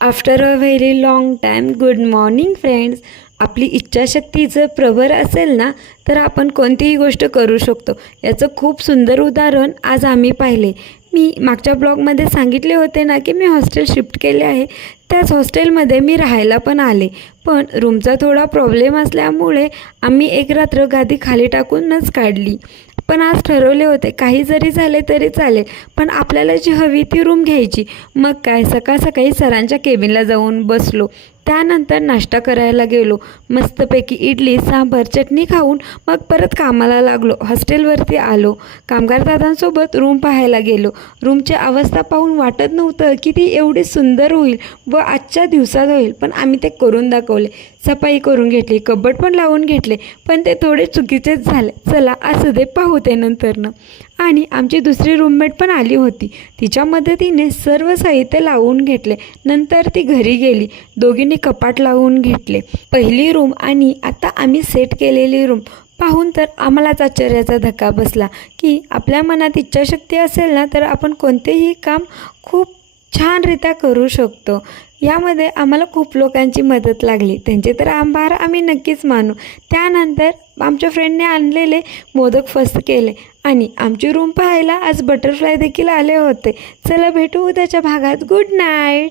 After a very long time good morning friends. आपली इच्छाशक्ती जर प्रबळ असेल ना तर आपण कोणतीही गोष्ट करू शकतो. याचं खूप सुंदर उदाहरण आज आम्ही पाहिले. मी मागच्या ब्लॉगमध्ये सांगितले होते ना की मी हॉस्टेल शिफ्ट केले आहे. त्याच हॉस्टेलमध्ये मी राहायला पण आले, पण रूमचा थोडा प्रॉब्लेम असल्यामुळे आम्ही एक रात्र गादी खाली टाकूनच काढली. पण आज ठरवले होते काही जरी झाले तरी चालेल, पण आपल्याला जी हवी ती रूम घ्यायची. मग काय, सकाळ सकाळी सरांच्या केबिनला जाऊन बसलो. त्यानंतर नाश्ता करायला गेलो. मस्तपैकी इडली सांबार चटणी खाऊन मग परत कामाला लागलो. हॉस्टेलवरती आलो. कामगार दादांसोबत रूम पाहायला गेलो. रूमची अवस्था पाहून वाटत नव्हतं की ती एवढी सुंदर होईल व आजच्या दिवसात होईल, पण आम्ही ते करून दाखवले. सफाई करून घेतली, कबड पण लावून घेतले, पण ते थोडे चुकीचेच झाले. चला असू दे, पाहू ते नंतरनं. आणि आमची दुसरी रूममेट पण आली होती. तिच्या मदतीने सर्व साहित्य लावून घेतले. नंतर ती घरी गेली. दोघींनी कपाट लावून घेतले. पहिली रूम आणि आता आम्ही सेट केलेली रूम पाहून तर आम्हालाच आश्चर्याचा धक्का बसला की आपल्या मनात इच्छाशक्ती असेल ना तर आपण कोणतेही काम खूप छानरित्या करू शकतो. यामध्ये आम्हाला खूप लोकांची मदत लागली, त्यांचे तर आभार आम्ही नक्कीच मानू. त्यानंतर आमच्या फ्रेंडने आणलेले मोदक फस्त केले आणि आमची रूम पाहायला आज बटरफ्लाय देखील आले होते. चला भेटू उद्याच्या भागात. Good night.